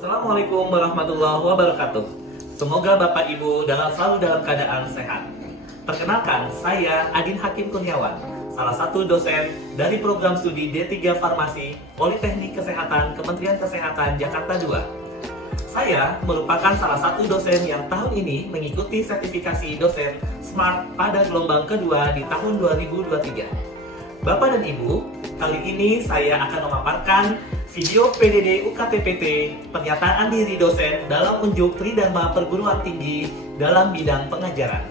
Assalamualaikum warahmatullahi wabarakatuh. Semoga Bapak Ibu selalu dalam keadaan sehat. Perkenalkan, saya Adin Hakim Kurniawan, salah satu dosen dari program studi D3 Farmasi Politeknik Kesehatan Kementerian Kesehatan Jakarta II. Saya merupakan salah satu dosen yang tahun ini mengikuti sertifikasi dosen SMART pada gelombang kedua di tahun 2023. Bapak dan Ibu, kali ini saya akan memaparkan video PDD UKTPT pernyataan diri dosen dalam unjuk Tridharma Perguruan Tinggi dalam bidang pengajaran.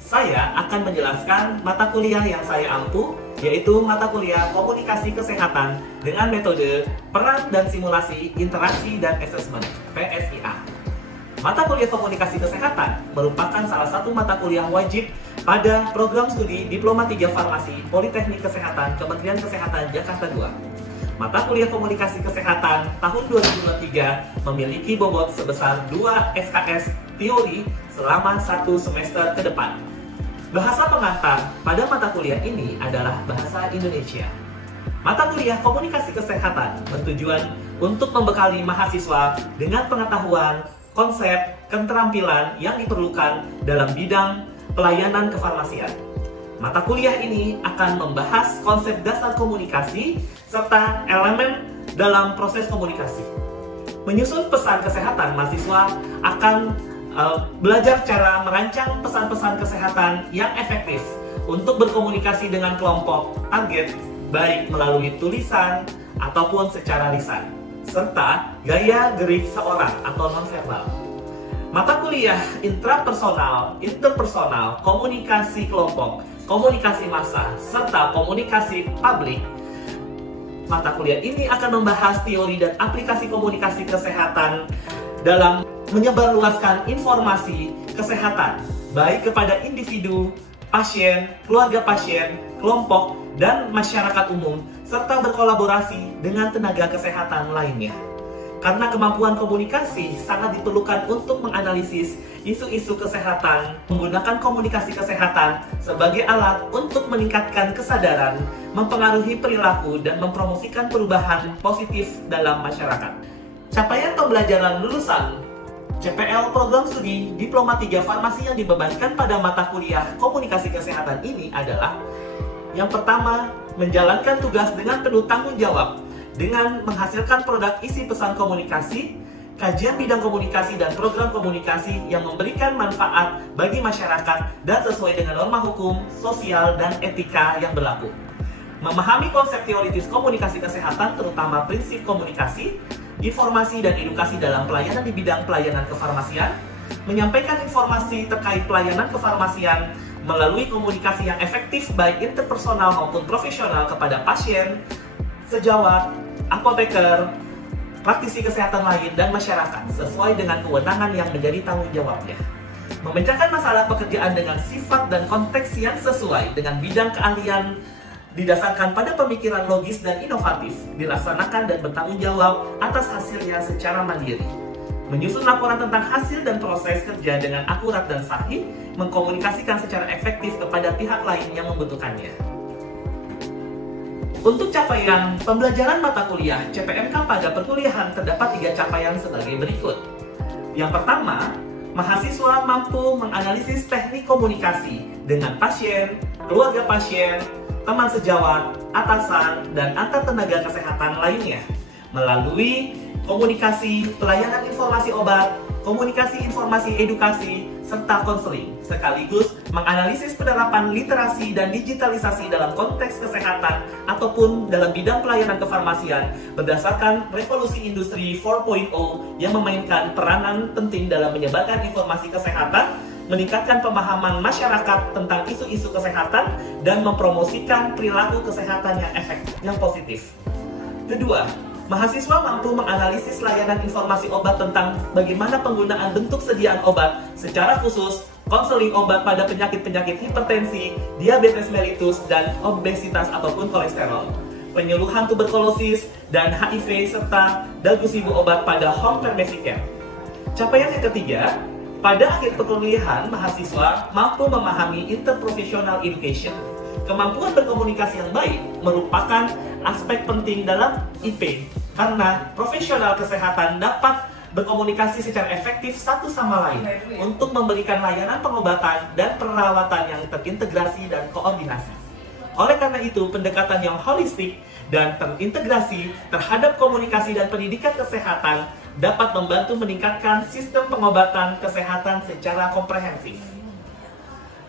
Saya akan menjelaskan mata kuliah yang saya ampu, yaitu mata kuliah Komunikasi Kesehatan dengan metode peran dan simulasi interaksi dan asesmen (PSIA). Mata kuliah Komunikasi Kesehatan merupakan salah satu mata kuliah wajib pada program studi Diploma 3 Farmasi Politeknik Kesehatan Kementerian Kesehatan Jakarta II. Mata kuliah Komunikasi Kesehatan tahun 2023 memiliki bobot sebesar 2 SKS teori selama 1 semester ke depan. Bahasa pengantar pada mata kuliah ini adalah bahasa Indonesia. Mata kuliah Komunikasi Kesehatan bertujuan untuk membekali mahasiswa dengan pengetahuan, konsep, keterampilan yang diperlukan dalam bidang pelayanan kefarmasian. Mata kuliah ini akan membahas konsep dasar komunikasi serta elemen dalam proses komunikasi. Menyusun pesan kesehatan, mahasiswa akan belajar cara merancang pesan-pesan kesehatan yang efektif untuk berkomunikasi dengan kelompok target, baik melalui tulisan ataupun secara lisan, serta gaya gerik seorang atau nonverbal. Mata kuliah intrapersonal, interpersonal, komunikasi kelompok, komunikasi massa, serta komunikasi publik. Mata kuliah ini akan membahas teori dan aplikasi komunikasi kesehatan dalam menyebarluaskan informasi kesehatan, baik kepada individu, pasien, keluarga pasien, kelompok, dan masyarakat umum, serta berkolaborasi dengan tenaga kesehatan lainnya. Karena kemampuan komunikasi sangat diperlukan untuk menganalisis isu-isu kesehatan, menggunakan komunikasi kesehatan sebagai alat untuk meningkatkan kesadaran, mempengaruhi perilaku, dan mempromosikan perubahan positif dalam masyarakat. Capaian pembelajaran lulusan CPL Program Studi Diploma 3 Farmasi yang dibebankan pada mata kuliah Komunikasi Kesehatan ini adalah: yang pertama, menjalankan tugas dengan penuh tanggung jawab dengan menghasilkan produk isi pesan komunikasi, kajian bidang komunikasi dan program komunikasi yang memberikan manfaat bagi masyarakat dan sesuai dengan norma hukum, sosial, dan etika yang berlaku. Memahami konsep teoritis komunikasi kesehatan, terutama prinsip komunikasi, informasi dan edukasi dalam pelayanan di bidang pelayanan kefarmasian, menyampaikan informasi terkait pelayanan kefarmasian melalui komunikasi yang efektif baik interpersonal maupun profesional kepada pasien, sejawat, apoteker, praktisi kesehatan lain, dan masyarakat sesuai dengan kewenangan yang menjadi tanggung jawabnya. Memecahkan masalah pekerjaan dengan sifat dan konteks yang sesuai dengan bidang keahlian didasarkan pada pemikiran logis dan inovatif, dilaksanakan dan bertanggung jawab atas hasilnya secara mandiri. Menyusun laporan tentang hasil dan proses kerja dengan akurat dan sahih, mengkomunikasikan secara efektif kepada pihak lain yang membutuhkannya. Untuk capaian pembelajaran mata kuliah CPMK pada perkuliahan terdapat 3 capaian sebagai berikut. Yang pertama, mahasiswa mampu menganalisis teknik komunikasi dengan pasien, keluarga pasien, teman sejawat, atasan, dan antar tenaga kesehatan lainnya melalui komunikasi, pelayanan informasi obat, komunikasi informasi edukasi, serta konseling, sekaligus menganalisis penerapan literasi dan digitalisasi dalam konteks kesehatan ataupun dalam bidang pelayanan kefarmasian berdasarkan revolusi industri 4.0 yang memainkan peranan penting dalam menyebarkan informasi kesehatan, meningkatkan pemahaman masyarakat tentang isu-isu kesehatan, dan mempromosikan perilaku kesehatan yang efektif, yang positif. Kedua, mahasiswa mampu menganalisis layanan informasi obat tentang bagaimana penggunaan bentuk sediaan obat, secara khusus konseling obat pada penyakit-penyakit hipertensi, diabetes mellitus, dan obesitas ataupun kolesterol, penyuluhan tuberkulosis dan HIV, serta diagnosis obat pada home pharmacy care. Capaian yang ketiga, pada akhir perkuliahan, mahasiswa mampu memahami interprofessional education. Kemampuan berkomunikasi yang baik merupakan aspek penting dalam IP, karena profesional kesehatan dapat berkomunikasi secara efektif satu sama lain untuk memberikan layanan pengobatan dan perawatan yang terintegrasi dan koordinasi. Oleh karena itu, pendekatan yang holistik dan terintegrasi terhadap komunikasi dan pendidikan kesehatan dapat membantu meningkatkan sistem pengobatan kesehatan secara komprehensif.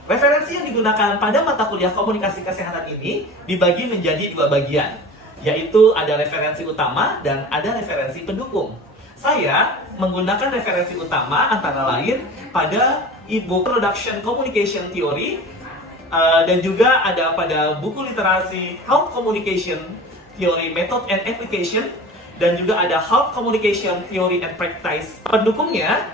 Referensi yang digunakan pada mata kuliah komunikasi kesehatan ini dibagi menjadi dua bagian, yaitu ada referensi utama dan ada referensi pendukung. Saya menggunakan referensi utama antara lain pada e-book Production Communication Theory dan juga ada pada buku literasi Health Communication Theory Method and Application dan juga ada Health Communication Theory and Practice. Pendukungnya,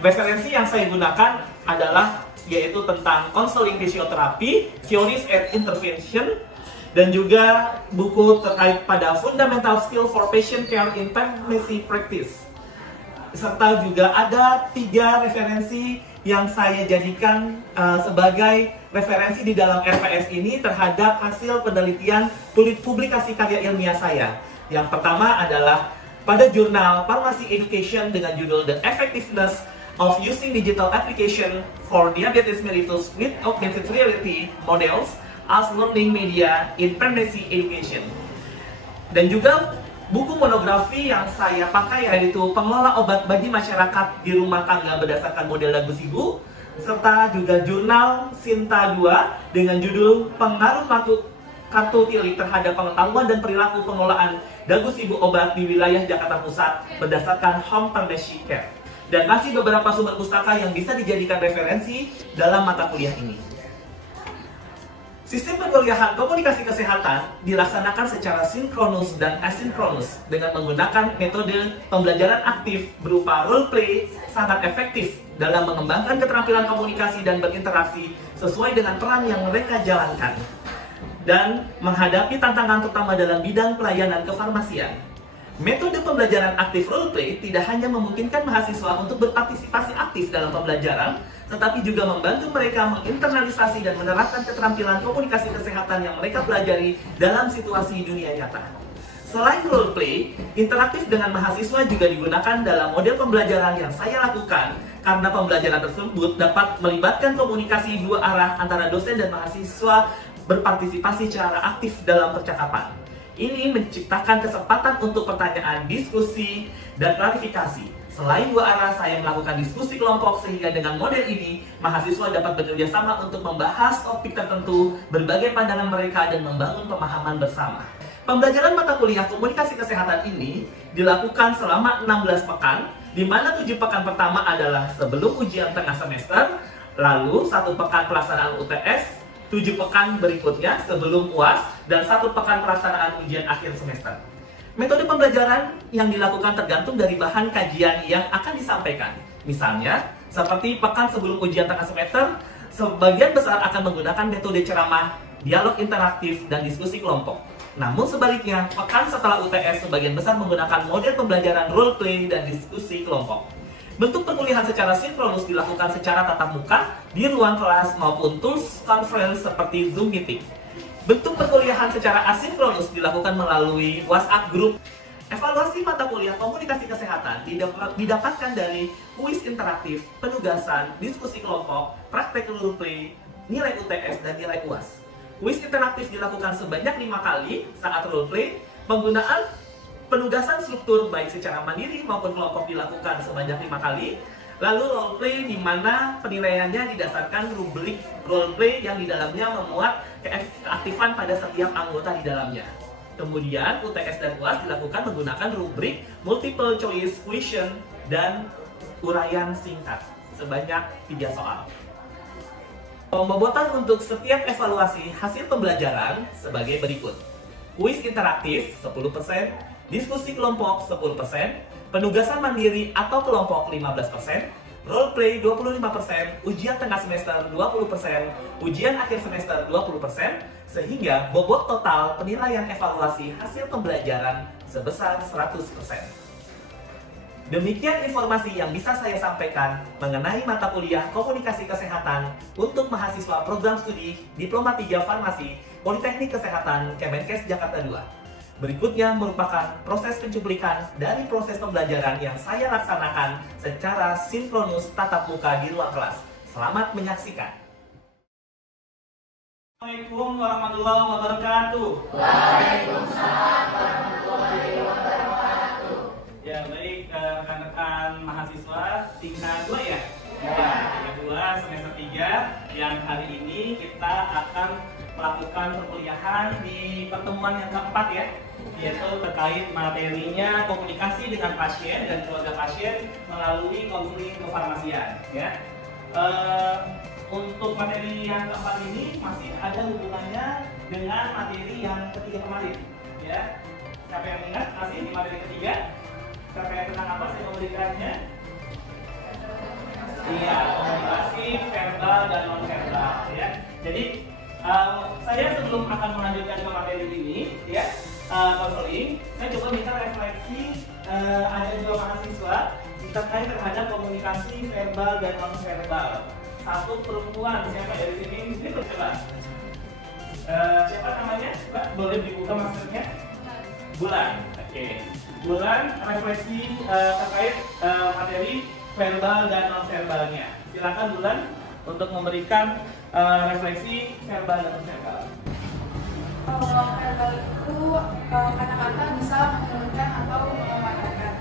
referensi yang saya gunakan adalah yaitu tentang Counseling Physiotherapy, Theories and Intervention, dan juga buku terkait pada Fundamental Skill for Patient Care in Pharmacy Practice. Serta juga ada 3 referensi yang saya jadikan sebagai referensi di dalam RPS ini terhadap hasil penelitian publikasi karya ilmiah saya. Yang pertama adalah pada jurnal Pharmacy Education dengan judul The Effectiveness of Using Digital Application for Diabetes Mellitus with Augmented Reality Models as Learning Media in Pharmacy Education. Dan juga buku monografi yang saya pakai yaitu Pengelola Obat bagi Masyarakat di Rumah Tangga berdasarkan model Dagu Sibu, serta juga jurnal Sinta 2 dengan judul Pengaruh Kartu Tili terhadap Pengetahuan dan Perilaku Pengelolaan Dagu Sibu Obat di Wilayah Jakarta Pusat berdasarkan Home Pharmacy Care. Dan masih beberapa sumber pustaka yang bisa dijadikan referensi dalam mata kuliah ini. Sistem perkuliahan komunikasi kesehatan dilaksanakan secara sinkronus dan asinkronus dengan menggunakan metode pembelajaran aktif berupa role play sangat efektif dalam mengembangkan keterampilan komunikasi dan berinteraksi sesuai dengan peran yang mereka jalankan dan menghadapi tantangan terutama dalam bidang pelayanan kefarmasian. Metode pembelajaran aktif role play tidak hanya memungkinkan mahasiswa untuk berpartisipasi aktif dalam pembelajaran, tetapi juga membantu mereka menginternalisasi dan menerapkan keterampilan komunikasi kesehatan yang mereka pelajari dalam situasi dunia nyata. Selain role play, interaktif dengan mahasiswa juga digunakan dalam model pembelajaran yang saya lakukan karena pembelajaran tersebut dapat melibatkan komunikasi dua arah antara dosen dan mahasiswa berpartisipasi secara aktif dalam percakapan. Ini menciptakan kesempatan untuk pertanyaan, diskusi, dan klarifikasi. Selain dua arah, saya melakukan diskusi kelompok sehingga dengan model ini, mahasiswa dapat bekerja sama untuk membahas topik tertentu, berbagai pandangan mereka, dan membangun pemahaman bersama. Pembelajaran mata kuliah komunikasi kesehatan ini dilakukan selama 16 pekan, di mana 7 pekan pertama adalah sebelum ujian tengah semester, lalu 1 pekan pelaksanaan UTS, 7 pekan berikutnya sebelum UAS, dan 1 pekan pelaksanaan ujian akhir semester. Metode pembelajaran yang dilakukan tergantung dari bahan kajian yang akan disampaikan. Misalnya, seperti pekan sebelum ujian tengah semester, sebagian besar akan menggunakan metode ceramah, dialog interaktif, dan diskusi kelompok. Namun sebaliknya, pekan setelah UTS sebagian besar menggunakan model pembelajaran role play dan diskusi kelompok. Bentuk perkuliahan secara sinkronus dilakukan secara tatap muka di ruang kelas maupun tools conference seperti Zoom Meeting. Bentuk perkuliahan secara asinkronus dilakukan melalui WhatsApp Group. Evaluasi mata kuliah komunikasi kesehatan didapatkan dari kuis interaktif, penugasan, diskusi kelompok, praktek role play, nilai UTS, dan nilai UAS. Kuis interaktif dilakukan sebanyak 5 kali saat role play. Penggunaan penugasan struktur baik secara mandiri maupun kelompok dilakukan sebanyak 5 kali. Lalu role play di mana penilaiannya didasarkan rubrik role play yang di dalamnya memuat keaktifan pada setiap anggota di dalamnya. Kemudian UTS dan UAS dilakukan menggunakan rubrik multiple choice question dan uraian singkat sebanyak 3 soal. Pembobotan untuk setiap evaluasi hasil pembelajaran sebagai berikut. Kuis interaktif 10%, diskusi kelompok 10%, penugasan mandiri atau kelompok 15%, role play 25%, ujian tengah semester 20%, ujian akhir semester 20%, sehingga bobot total penilaian evaluasi hasil pembelajaran sebesar 100%. Demikian informasi yang bisa saya sampaikan mengenai mata kuliah komunikasi kesehatan untuk mahasiswa program studi Diploma 3 Farmasi Politeknik Kesehatan Kemenkes Jakarta II. Berikutnya merupakan proses pencuplikan dari proses pembelajaran yang saya laksanakan secara sinkronus tatap muka di ruang kelas. Selamat menyaksikan. Assalamualaikum warahmatullahi wabarakatuh. Waalaikumsalam warahmatullahi wabarakatuh. Ya, baik rekan-rekan mahasiswa tingkat 2 ya? Ya, tingkat 2 semester 3 yang hari ini kita akan melakukan perkuliahan di pertemuan yang keempat ya, yaitu terkait materinya komunikasi dengan pasien dan keluarga pasien melalui konseling kefarmasian ya. Untuk materi yang keempat ini masih ada hubungannya dengan materi yang ketiga kemarin ya. Siapa yang ingat masih di materi ketiga? Terkait tentang apa saya memberikannya? Iya, komunikasi verbal dan non verbal ya. Jadi saya sebelum akan melanjutkan ke materi ini ya, konseling, saya coba minta refleksi ada 2 mahasiswa terkait terhadap komunikasi verbal dan non verbal. Satu perempuan, siapa dari sini? Ini coba. Siapa namanya? Mbak, boleh dibuka maksudnya? Bulan. Oke. Bulan refleksi terkait materi verbal dan non verbalnya. Silakan Bulan untuk memberikan refleksi verbal dan non verbal. Kalau verbal itu kata-kata bisa menurunkan atau mematakan.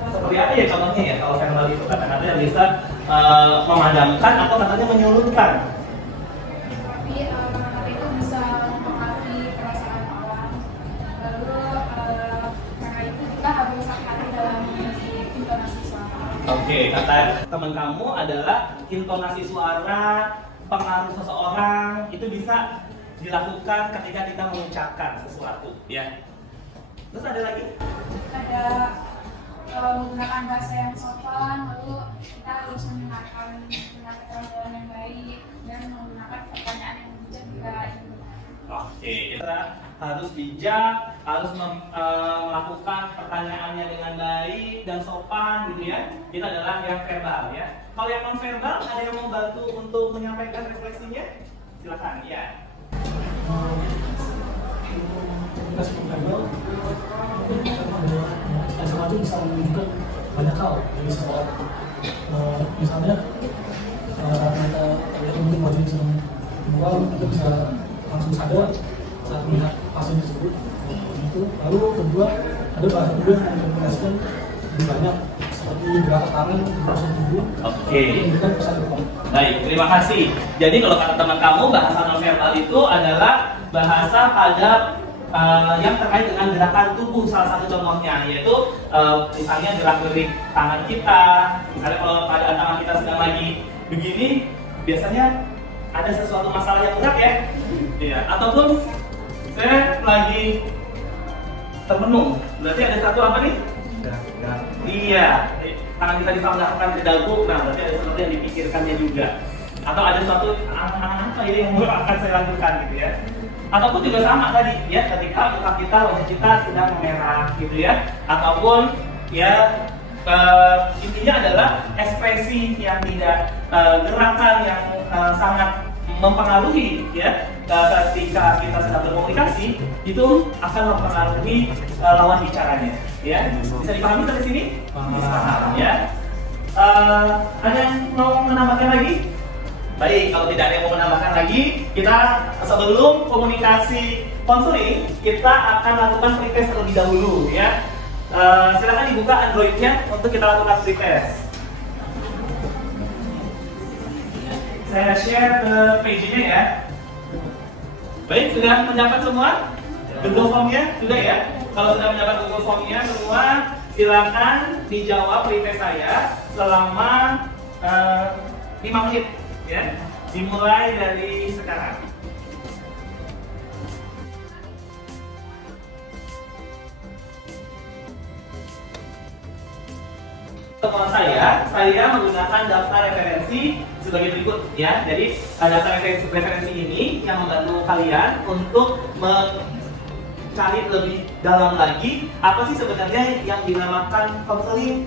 Seperti apa ya contohnya ya kalau verbal itu kata-kata yang bisa memadamkan atau katanya menyulutkan? Tapi kata-kata itu bisa mempengaruhi perasaan orang. Lalu karena itu kita harus hati-hati dalam memilih intonasi suara. Oke, kata teman kamu adalah intonasi suara, pengaruh seseorang itu bisa dilakukan ketika kita mengucapkan sesuatu ya. Terus ada lagi? Ada menggunakan bahasa yang sopan, lalu kita harus mendengarkan dengan keterampilan yang baik dan menggunakan pertanyaan yang bijak jika ingin. Oke, kita harus bijak, harus melakukan pertanyaannya dengan baik dan sopan gitu ya. Itu adalah yang verbal ya. Kalau yang non verbal ada yang mau bantu untuk menyampaikan refleksinya? Silakan ya. Komunikasi verbal itu bisa menunjukkan banyak hal dari seseorang. Misalnya kita mungkin wajahnya sedang mural, kita bisa langsung sadar saat melihat pasien tersebut. Itu. Lalu kedua, ada bahasa tubuh yang mengkomunikasikan lebih banyak seperti gerak tangan, posisi tubuh. Oke. Menunjukkan pesan telepon. Baik, terima kasih. Jadi kalau kata teman kamu, bahasa nonverbal itu adalah bahasa pada yang terkait dengan gerakan tubuh. Salah satu contohnya yaitu misalnya gerak-gerik tangan kita. Misalnya kalau pada tangan kita sedang lagi begini, biasanya ada sesuatu masalah yang berat ya. Iya. Ataupun saya lagi termenung, berarti ada satu apa nih? Iya, tangan kita disandarkan ke dagu, nah berarti ada sesuatu yang dipikirkannya juga. Atau ada suatu apa ya yang akan saya lakukan gitu ya. Ataupun juga sama tadi ya, ketika muka kita, wajah kita sedang memerah gitu ya. Ataupun ya intinya adalah ekspresi yang tidak gerakan yang sangat mempengaruhi ya ketika kita sedang berkomunikasi itu akan mempengaruhi lawan bicaranya ya. Bisa dipahami sampai sini? Paham ya. Ada yang mau menambahkan lagi? Baik, kalau tidak ada yang mau menambahkan lagi, kita sebelum komunikasi konseling kita akan lakukan pretest terlebih dahulu ya. Silakan dibuka Android-nya untuk kita lakukan pretest. Saya share ke page-nya ya. Baik, sudah mendapat semua? Google Form-nya sudah ya? Kalau sudah mendapat Google Form-nya semua, silakan dijawab pretest saya selama 5 menit ya. Dimulai dari sekarang. Temuan saya menggunakan daftar referensi sebagai berikut ya. Jadi daftar referensi ini yang membantu kalian untuk mencari lebih dalam lagi apa sih sebenarnya yang dinamakan konseling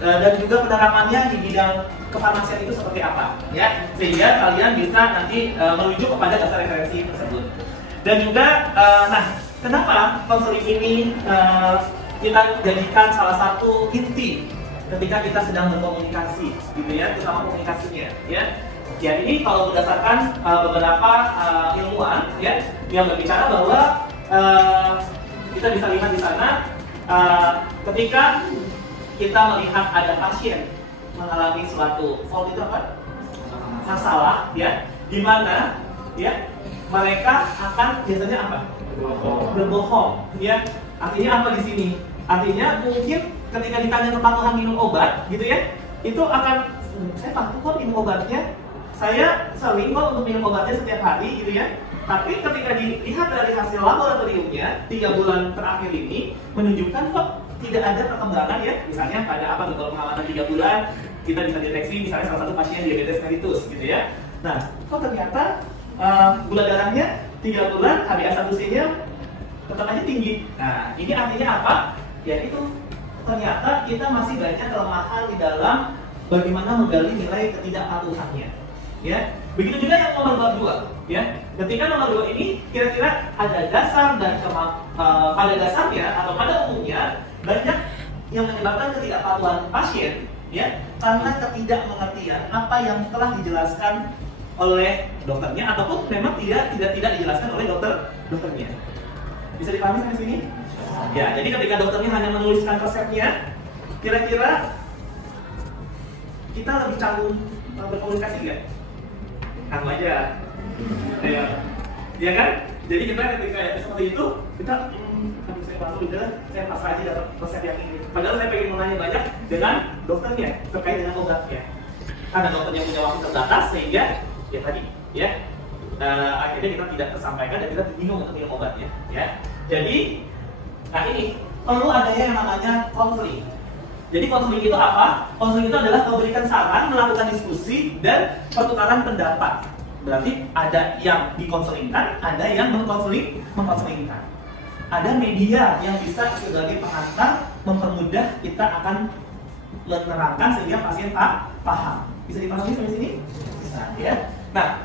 dan juga penerapannya di bidang kefarmasian itu seperti apa ya, sehingga kalian bisa nanti merujuk kepada daftar referensi tersebut. Dan juga nah Kenapa konseling ini kita jadikan salah satu inti ketika kita sedang berkomunikasi, gitu ya, terutama komunikasinya, ya. Ya, ini kalau berdasarkan beberapa ilmuwan, ya, yang berbicara bahwa kita bisa lihat di sana ketika kita melihat ada pasien mengalami suatu fault, itu apa? Masalah, ya, di mana, ya, mereka akan biasanya apa? Berbohong, ya. Artinya apa di sini? Artinya mungkin ketika ditanya kepatuhan minum obat, gitu ya, itu akan, saya patuh kok minum obatnya, saya sering kok untuk minum obatnya setiap hari, gitu ya. Tapi ketika dilihat dari hasil laboratoriumnya 3 bulan terakhir ini menunjukkan kok tidak ada perkembangan, ya. Misalnya pada apa, kalau pengamatan 3 bulan kita bisa deteksi misalnya salah satu pasien diabetes mellitus, gitu ya. Nah, kok ternyata gula darahnya 3 bulan, HbA1c-nya tetap aja tinggi. Nah, ini artinya apa? Ya itu, ternyata kita masih banyak kelemahan di dalam bagaimana menggali nilai ketidakpatuhannya. Ya, begitu juga yang nomor 2, ya. Ketika nomor 2 ini kira-kira ada dasar dan pada dasarnya atau pada umumnya banyak yang menyebabkan ketidakpatuhan pasien, ya, karena ketidakmengertian apa yang telah dijelaskan oleh dokternya ataupun memang tidak dijelaskan oleh dokternya. Bisa dipahami sampai sini? Ya, jadi ketika dokternya hanya menuliskan resepnya, kira-kira kita lebih canggung berkomunikasi nggak? Kan aja, ya kan? Jadi kita ketika seperti itu, kita aduh saya malu udah, saya pasrah aja dapat resep yang ini. Padahal saya pengen menanya banyak dengan dokternya terkait dengan obatnya. Karena dokternya punya waktu terbatas sehingga ya tadi, ya akhirnya kita tidak tersampaikan dan kita bingung untuk minum obatnya, ya. Jadi, nah ini perlu adanya yang namanya konseling. Jadi konseling itu apa? Konseling itu adalah memberikan saran, melakukan diskusi dan pertukaran pendapat. Berarti ada yang dikonselingkan, ada yang mengkonselingkan. Ada media yang bisa sebagai pengantar mempermudah kita akan menerangkan sehingga pasien paham. Bisa dipahami sampai sini? Bisa, ya. Nah,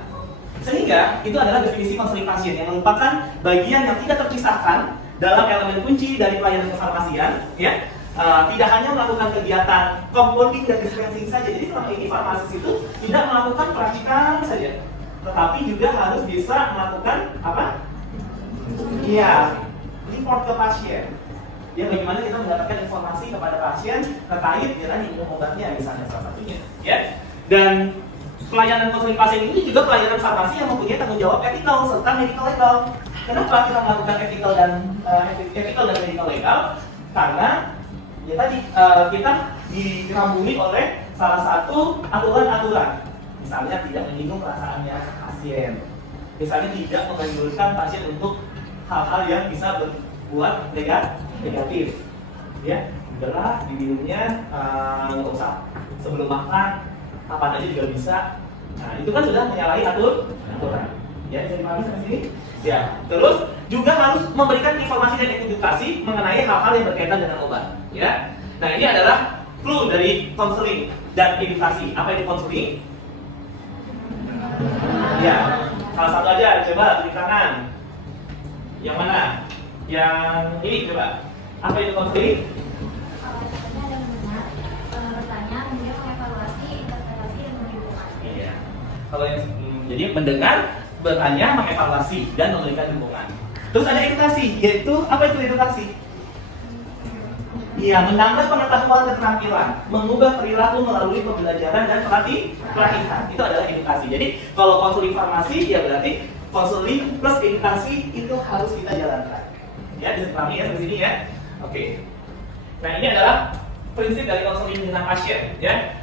sehingga itu adalah definisi konseling pasien yang merupakan bagian yang tidak terpisahkan dalam elemen kunci dari pelayanan kefarmasian, ya. Tidak hanya melakukan kegiatan compounding dan dispensing saja. Jadi selama ini farmasis itu tidak melakukan peracikan saja, tetapi juga harus bisa melakukan apa? Iya, report ke pasien. Ya, bagaimana kita mendapatkan informasi kepada pasien terkait dengan minum obatnya misalnya salah satunya, ya. Dan pelayanan konseling pasien ini juga pelayanan farmasi yang mempunyai tanggung jawab etikal serta medical legal. Kenapa kita melakukan etikal dan medical legal? Karena ya tadi kita dirambungi oleh salah satu aturan-aturan. Misalnya tidak menyinggung perasaannya pasien. Misalnya tidak menganjurkan pasien untuk hal-hal yang bisa berbuat negatif. Ya, udahlah diminumnya nggak usah sebelum makan, kapan aja juga bisa. Nah, itu kan sudah menyalahi aturan. Ya, bisa dipahami sampai sini? Ya, terus juga harus memberikan informasi dan edukasi mengenai hal-hal yang berkaitan dengan obat. Ya, nah ini adalah clue dari konseling dan edukasi. Apa itu konseling? Ya, salah satu aja, coba beri tangan. Yang mana? Yang ini coba. Apa itu konseling? Kalau contohnya ada mendengar, bertanya, kemudian mengevaluasi, interpretasi, dan menghubungkan. Iya. Kalau yang jadi mendengar, bertanya, mengevaluasi, dan memberikan dukungan. Terus ada edukasi, yaitu apa itu edukasi? Iya, menambah pengetahuan dan keterampilan, mengubah perilaku melalui pembelajaran dan pelatihan. Itu adalah edukasi. Jadi kalau konseling farmasi, ya berarti konseling plus edukasi itu harus kita jalankan. Ya, bisa dipahami ya di sini ya. Oke. Nah, ini adalah prinsip dari konseling dengan pasien. Ya,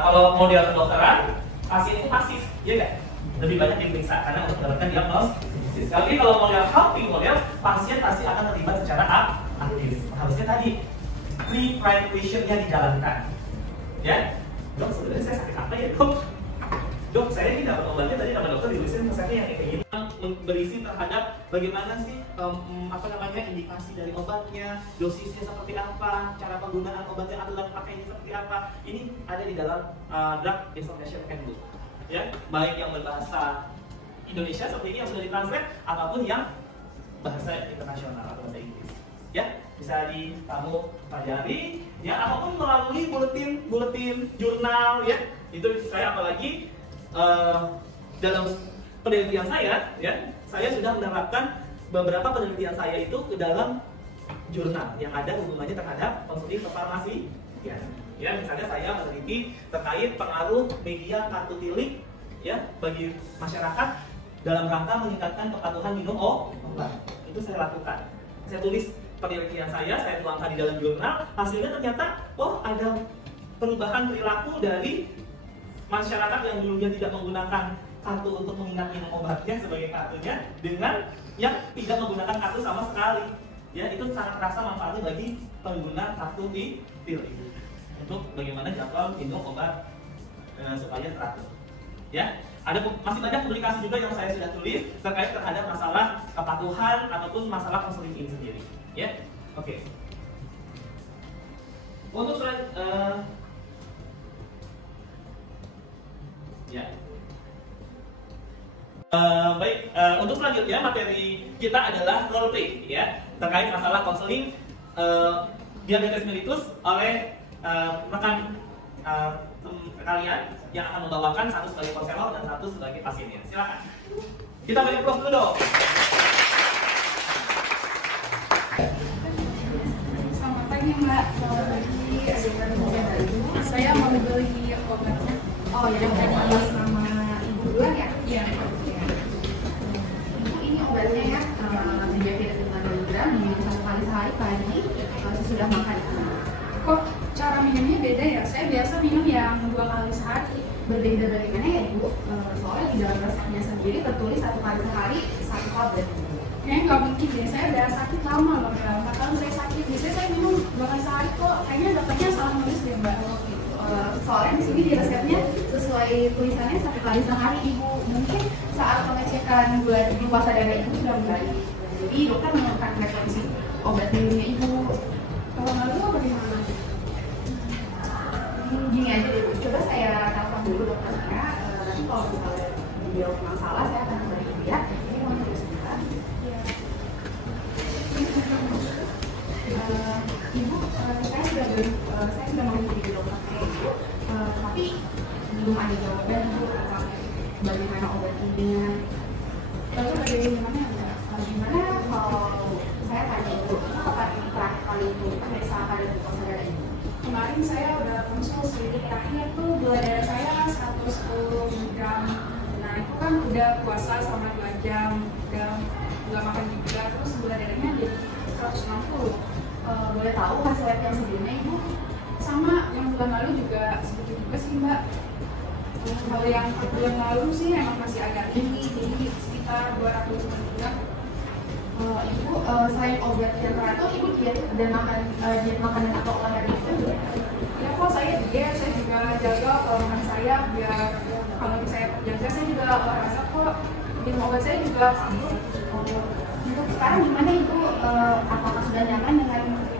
kalau model kedokteran, pasien itu pasif, ya nggak? Lebih banyak diperiksa karena untuk mendapatkan diagnosis. Tapi kalau model helping model, pasien pasti akan terlibat secara aktif. Harusnya tadi pre-preparation-nya dijalankan. Ya, dok sebenarnya saya sakit apa ya dok? Dok, saya ini dapat obatnya tadi sama dokter ditulisin resepnya yang kayak gini. Berisi terhadap bagaimana sih indikasi dari obatnya, dosisnya seperti apa, cara penggunaan obatnya, aturan pakainya seperti apa. Ini ada di dalam Drug Information Handbook. Ya, baik yang berbahasa Indonesia seperti ini yang sudah ditranslate ataupun yang bahasa internasional atau bahasa Inggris. Ya, bisa kamu pelajari ya, apapun melalui buletin jurnal ya. Itu saya apalagi dalam penelitian saya ya, saya sudah menerapkan beberapa penelitian saya itu ke dalam jurnal yang ada hubungannya terhadap konseling farmasi ya. Ya, misalnya saya meneliti terkait pengaruh media kartu tilik ya bagi masyarakat dalam rangka meningkatkan kepatuhan minum obat. Itu saya lakukan. Saya tulis penelitian saya tuangkan di dalam jurnal. Hasilnya ternyata, oh ada perubahan perilaku dari masyarakat yang dulunya tidak menggunakan kartu untuk mengingat minum obatnya sebagai kartunya dengan yang tidak menggunakan kartu sama sekali. Ya, itu sangat terasa manfaatnya bagi pengguna kartu di tilik untuk bagaimana jadwal minum obat supaya teratur. Ya, ada masih banyak publikasi juga yang saya sudah tulis terkait terhadap masalah kepatuhan ataupun masalah konseling ini sendiri. Ya, oke. Untuk ya. Baik, untuk selanjutnya materi kita adalah role play ya terkait masalah konseling diabetes mellitus oleh rekan kalian yang akan membawakan satu sebagai konselor dan satu sebagai pasiennya. Silakan. Kita beri aplaus dulu dong. Selamat pagi Mbak. Selamat pagi. Saya mau beli obatnya. Oh ya, yang tadi sama ibu duluan ya? Iya. Ini obatnya ya, diabetes 5 mg diminum 1 kali sehari pagi sesudah makan. Kok cara minumnya beda ya? Saya biasa minum yang 2 kali sehari. Berbeda bagaimana ya Ibu? Soalnya di dalam resepnya sendiri tertulis 1 kali sehari 1 tablet. Kayaknya nggak mungkin deh, saya udah sakit lama loh ya. Nggak tahu saya sakit, biasanya saya minum 2 kali sehari kok. Kayaknya dokternya salah nulis deh Mbak. Soalnya di sini di resepnya sesuai tulisannya 1 kali sehari Ibu. Mungkin saat pengecekan glukosa darah Ibu sudah membaik. Jadi dokter menemukan frekuensi obat minumnya Ibu. Kalau nggak tahu bagaimana? Gini aja deh, coba saya telepon dulu dokternya. Nanti kalau misalnya beliau memang salah, saya akan kembali dia. Ini mau terus sebentar. Ibu, saya sudah menghubungi dokternya Ibu, tapi belum ada jawaban Ibu tentang bagaimana obat ini. Lalu bagaimana ya Mbak? Gimana kalau saya tanya Ibu, kapan terakhir kali Ibu periksa kadar glukosa darah Ibu? Kemarin saya udah konsul sih, terakhir tuh gula darah saya 110 mg. Nah itu kan udah puasa selama 2 jam, udah nggak makan juga, terus gula darahnya jadi 160. Boleh tahu hasil lab yang sebelumnya Ibu? Sama yang bulan lalu juga segitu juga sih Mbak. Kalau yang bulan lalu sih emang masih agak tinggi, jadi sekitar 200 mg. Ibu selain obat yang teratur, Ibu diet dan makanan atau olahraga itu juga? Ya kok saya diet, saya juga jaga pola makan saya biar kalau saya jaga saya juga olahraga kok. Minum obat saya juga sabun. Untuk sekarang gimana Ibu? Apakah sudah nyaman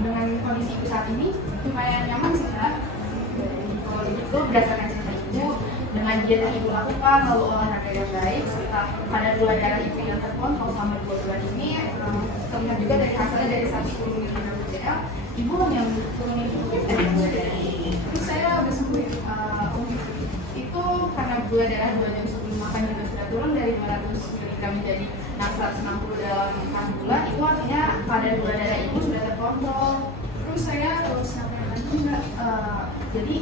dengan kondisi Ibu saat ini? Lumayan nyaman sih Mbak. Kalau itu berdasarkan cerita Ibu, dengan diet yang Ibu lakukan, lalu olahraga yang baik, serta kadar gula darah Ibu yang terkontrol selama 2 bulan ini, terlihat juga dari hasilnya dari 110 mg/ml, Ibu yang turunnya Ibu gula darah. Terus saya udah sembuh ya. Itu karena gula darah 2 jam sebelum makan juga sudah turun dari 200 mg menjadi 160 dalam 4 bulan, itu artinya kadar gula darah Ibu sudah terkontrol. Terus saya harus ngapain lagi Mbak? Jadi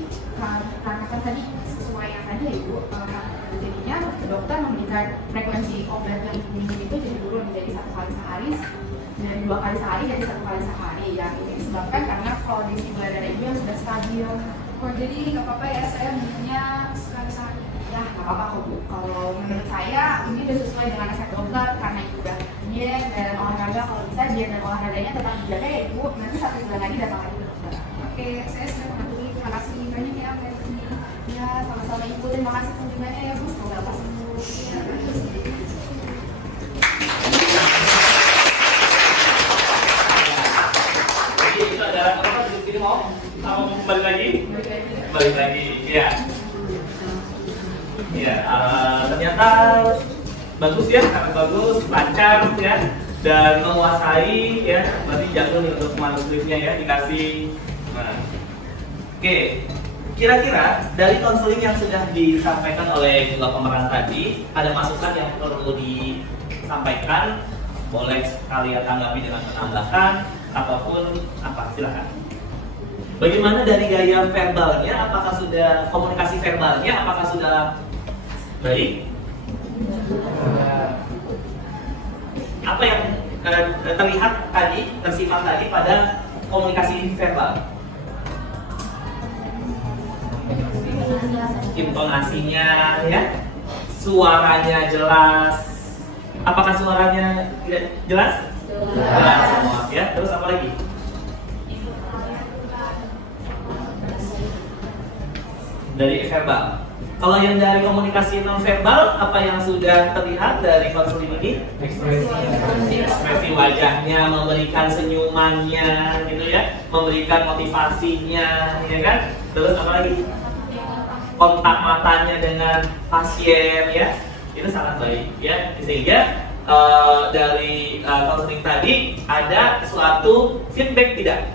karena kan tadi sesuai yang tadi ya Ibu, jadinya dokter memberikan frekuensi obat yang Ibu minum itu jadi turun menjadi 1 kali sehari dan 2 kali sehari jadi 1 kali sehari. Yang ini disebabkan karena kondisi gula darah Ibu yang sudah stabil. Oh jadi nggak apa-apa ya saya minumnya sekali sehari. Ya nggak apa-apa kok Bu. Kalau menurut saya ini sudah sesuai dengan resep dokter karena Ibu udah diet dan olahraga. Kalau bisa diet dan olahraganya tetap dijaga ya Ibu. Nanti 1 bulan lagi datang lagi ke dokter. Oke, saya sudah mengerti. Terima kasih banyak ya Mbak. Ya sama-sama Ibu. Terima kasih kunjungannya ya Bu. Semoga lepas sembuh. Jadi itu adalah apa di sini mau kembali lagi? Balik lagi, ya. Ya, ternyata bagus ya, sangat bagus, lancar ya. dan menguasai ya, berarti jago nih untuk manuskripnya ya, dikasih. Nah, oke, kira-kira dari konseling yang sudah disampaikan oleh dua pemeran tadi, ada masukan yang perlu disampaikan? Boleh kalian tanggapi dengan menambahkan ataupun apa, silakan. Bagaimana dari gaya verbalnya? Apakah sudah komunikasi verbalnya? Apakah sudah baik? Apa yang terlihat tadi, tersimak tadi pada komunikasi verbal? Intonasinya ya, suaranya jelas. Apakah suaranya tidak jelas? Jelas semua ya. Terus apa lagi? Dari verbal. Kalau yang dari komunikasi non verbal, apa yang sudah terlihat dari konseling ini? Ekspresi wajahnya, memberikan senyumannya, gitu ya, memberikan motivasinya, ya kan? Terus apa lagi? Kontak matanya dengan pasien, ya, itu sangat baik, ya. Sehingga dari konseling tadi ada suatu feedback tidak?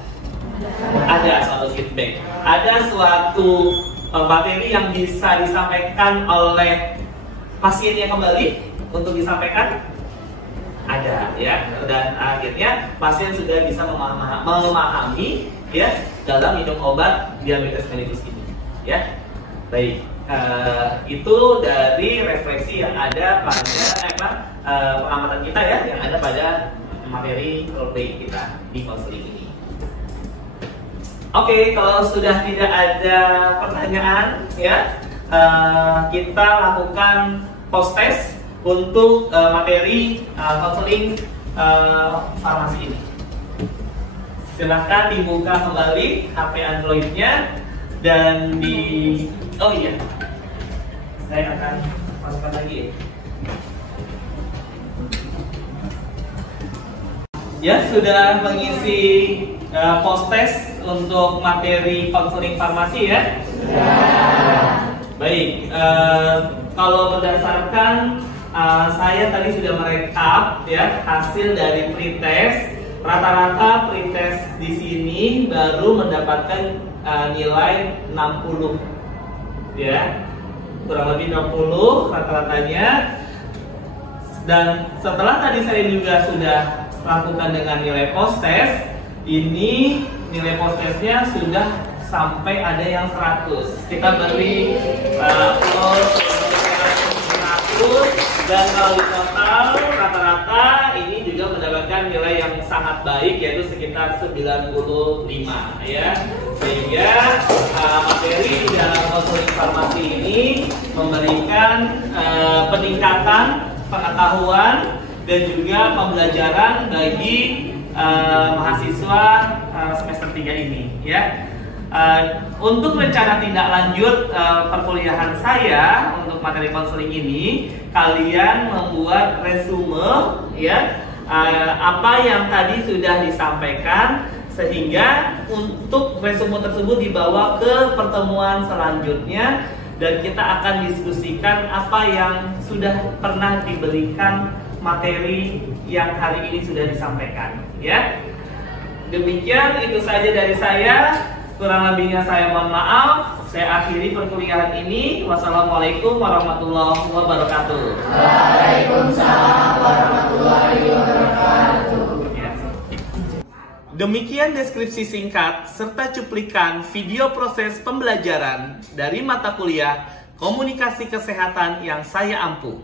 Ada suatu feedback, ada suatu materi yang bisa disampaikan oleh pasiennya kembali untuk disampaikan, ada ya, dan akhirnya pasien sudah bisa memahami ya dalam minum obat diabetes mellitus ini ya. Baik, itu dari refleksi yang ada pada pengamatan kita ya, yang ada pada materi role play kita di konseling ini. Oke, kalau sudah tidak ada pertanyaan ya, kita lakukan post test untuk materi konseling farmasi ini. Silahkan dibuka kembali HP Android-nya dan oh iya, saya akan masukkan lagi ya, sudah mengisi post test untuk materi konseling farmasi ya? Ya. Baik, kalau berdasarkan saya tadi sudah merekap ya hasil dari pretest. Rata-rata pretest di sini baru mendapatkan nilai 60 ya, kurang lebih 60 rata-ratanya. Dan setelah tadi saya juga sudah lakukan dengan nilai post test, ini nilai post testnya sudah sampai ada yang 100. Kita beri plus 100, dan kalau di total rata-rata ini juga mendapatkan nilai yang sangat baik, yaitu sekitar 95 ya. Sehingga materi di dalam konseling farmasi ini memberikan peningkatan pengetahuan dan juga pembelajaran bagi mahasiswa semester 3 ini ya. Untuk rencana tindak lanjut perkuliahan saya untuk materi konseling ini, kalian membuat resume ya, apa yang tadi sudah disampaikan, sehingga untuk resume tersebut dibawa ke pertemuan selanjutnya dan kita akan diskusikan apa yang sudah pernah diberikan materi yang hari ini sudah disampaikan ya. Demikian, itu saja dari saya. Kurang lebihnya saya mohon maaf. Saya akhiri perkuliahan ini. Wassalamualaikum warahmatullahi wabarakatuh. Waalaikumsalam warahmatullahi wabarakatuh. Demikian deskripsi singkat serta cuplikan video proses pembelajaran dari mata kuliah Komunikasi Kesehatan yang saya ampu.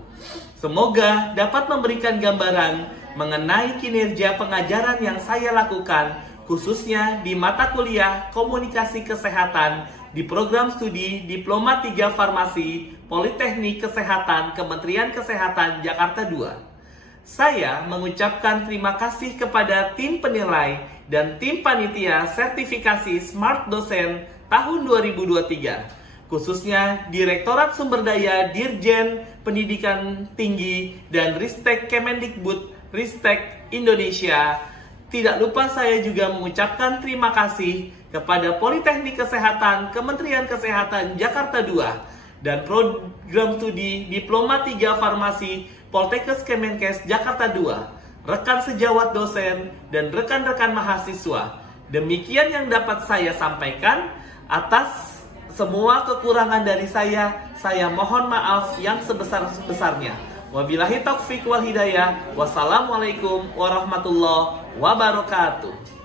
Semoga dapat memberikan gambaran mengenai kinerja pengajaran yang saya lakukan, khususnya di mata kuliah Komunikasi Kesehatan di program studi Diploma 3 Farmasi Politeknik Kesehatan Kementerian Kesehatan Jakarta II. Saya mengucapkan terima kasih kepada tim penilai dan tim panitia sertifikasi Smart Dosen tahun 2023, khususnya Direktorat Sumber Daya Dirjen Pendidikan Tinggi dan Ristek Kemendikbud Ristek Indonesia. Tidak lupa saya juga mengucapkan terima kasih kepada Politeknik Kesehatan Kementerian Kesehatan Jakarta II dan program studi Diploma 3 Farmasi Poltekkes Kemenkes Jakarta II. rekan sejawat dosen, dan rekan-rekan mahasiswa. Demikian yang dapat saya sampaikan. Atas semua kekurangan dari saya mohon maaf yang sebesar-besarnya. Wabillahi taufik wal hidayah. Wassalamualaikum warahmatullahi wabarakatuh.